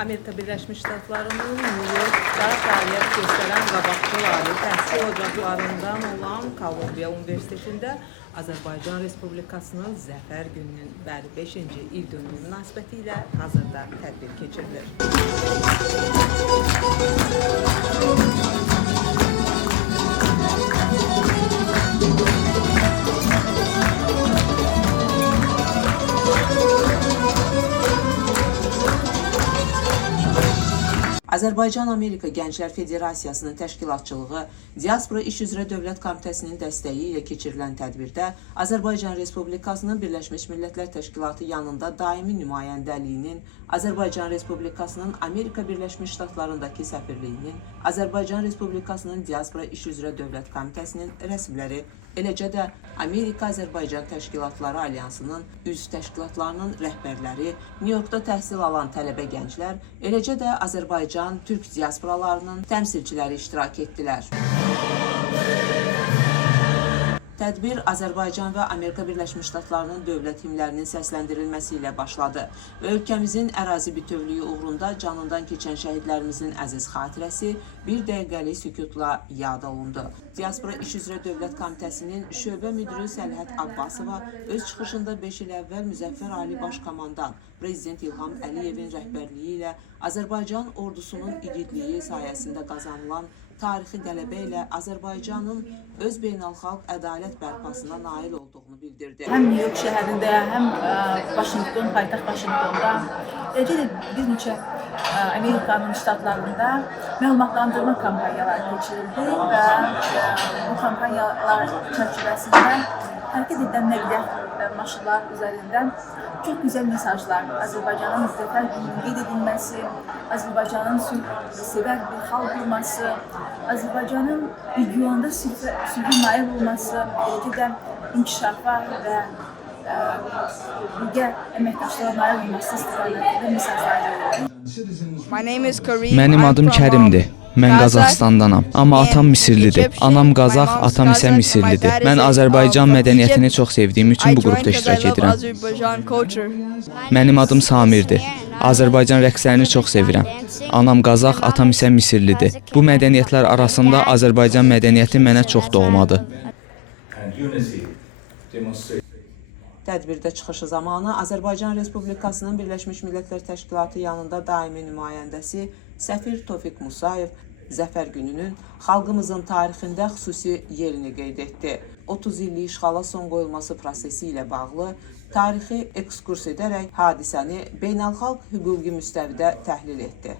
Amerika Birləşmiş Ştatlarının New York'da fəaliyyət göstərən qabaqcıl ali təhsil ocaqlarından olan Kolumbiya Universitetində Azərbaycan Respublikasının Zəfər gününün 5-ci il dönümü münasibəti ilə hazırda tədbir keçirilir. Azərbaycan-Amerika Gənclər Federasiyasının təşkilatçılığı, Diaspora İş üzrə Dövlət Komitəsinin dəstəyi ilə keçirilən tədbirdə Azərbaycan Respublikasının Birləşmiş Millətlər Təşkilatı yanında daimi nümayəndəliyinin, Azərbaycan Respublikasının Amerika Birləşmiş Ştatlarındakı səfirliyinin, Azərbaycan Respublikasının Diaspora İş üzrə Dövlət Komitəsinin rəsmiləri, eləcə də Amerika-Azərbaycan Təşkilatları Alyansının üzv təşkilatlarının rəhbərləri, New Yorkda təhsil alan tələbə gənclər, eləcə də Azərbaycan Türk diasporalarının təmsilçiləri iştirak etdilər. Tədbir Azərbaycan və Amerika Birləşmiş Ştatlarının dövlət himnlərinin səsləndirilməsi ilə başladı və ölkəmizin ərazi bütövlüyü uğrunda canından keçən şəhidlərimizin əziz xatirəsi bir dəqiqəlik sükutla yad olundu. Diaspora İş üzrə Dövlət Komitəsinin şöbə müdürü Səlhət Abbasova öz çıxışında 5 il əvvəl Müzəffər Ali Baş Komandan Prezident İlham Əliyevin rəhbərliyi ilə Azərbaycan ordusunun igidliyi sayəsində qazanılan tarixi qələbə ilə Azərbaycanın öz beynəlxalq ədalət bərpasına nail olduğunu bildirdi. Həm New York şəhərində, həm Vaşinqton, paytaxt Vaşinqtonda, eləcə də bir neçə Amerikanın ştatlarında məlumatlandırma kampanyaları keçirildi və bu kampanyalar çərçivəsində hərəkət edən nəqliyyat maşınlar üzərindən çox gözəl mesajlar, Azərbaycanın Zəfər gününün qeyd edilməsi, Azərbaycanın sülhsevər bir xalq olması, Azərbaycanın regionda sülhə nail olması, eləcə də inkişafa və digər əməkdaşlara nail olması istiqamətində mesajlar verildi. Mənim adım Kərimdir. Mən Qazaxıstandanam, amma atam Misirlidir. Anam Qazax, atam isə Misirlidir. Mən Azərbaycan mədəniyyətini çox sevdiyim üçün bu qrupda iştirak edirəm. Mənim adım Samirdir. Azərbaycan rəqslərini çox sevirəm. Anam Qazax, atam isə Misirlidir. Bu mədəniyyətlər arasında Azərbaycan mədəniyyəti mənə çox doğmadır. Tədbirdə çıxışı zamanı Azərbaycan Respublikasının Birləşmiş Millətlər Təşkilatı yanında daimi nümayəndəsi Səfir Tofiq Musayev Zəfər gününün xalqımızın tarixində xüsusi yerini qeyd etdi. 30 illik işğala son qoyulması prosesi ilə bağlı tarixi ekskurs edərək hadisəni beynəlxalq hüquqi müstəvidə təhlil etdi.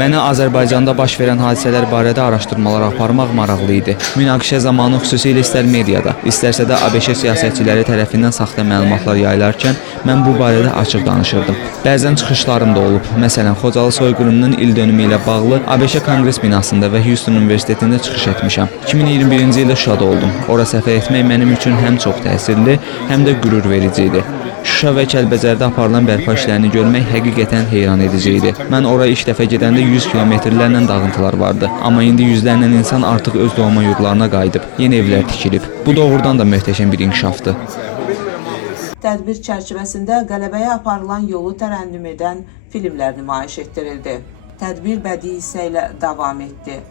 Mənə Azərbaycanda baş verən hadisələr barədə araşdırmalar aparmaq maraqlı idi. Münaqişə zamanı xüsusilə istər mediada, istərsə də ABŞ siyasətçiləri tərəfindən saxta məlumatlar yayılarkən mən bu barədə açıq danışırdım. Bəzən çıxışlarım da olub. Məsələn, Xocalı soyqırımının il dönümü ilə bağlı ABŞ Konqres binasında və Houston Universitetində çıxış etmişəm. 2021-ci ildə Şuşada oldum. Ora səfər etmək mənim üçün həm çox təsirli, həm də qürur verici idi. Şuşa və Kəlbəcərdə aparılan bərpa işlərini görmək həqiqətən heyran edici idi. Mən ora ilk dəfə gedəndə 100 kilometrlərlə dağıntılar vardı. Amma indi yüzlərlə insan artıq öz doğma yurdlarına qayıdıb, yeni evlər tikilib. Bu doğrudan da möhtəşəm bir inkişafdır. Tədbir çərçivəsində qələbəyə aparılan yolu tərənnüm edən filmlər nümayiş etdirildi. Tədbir bədii hissə ilə davam etdi.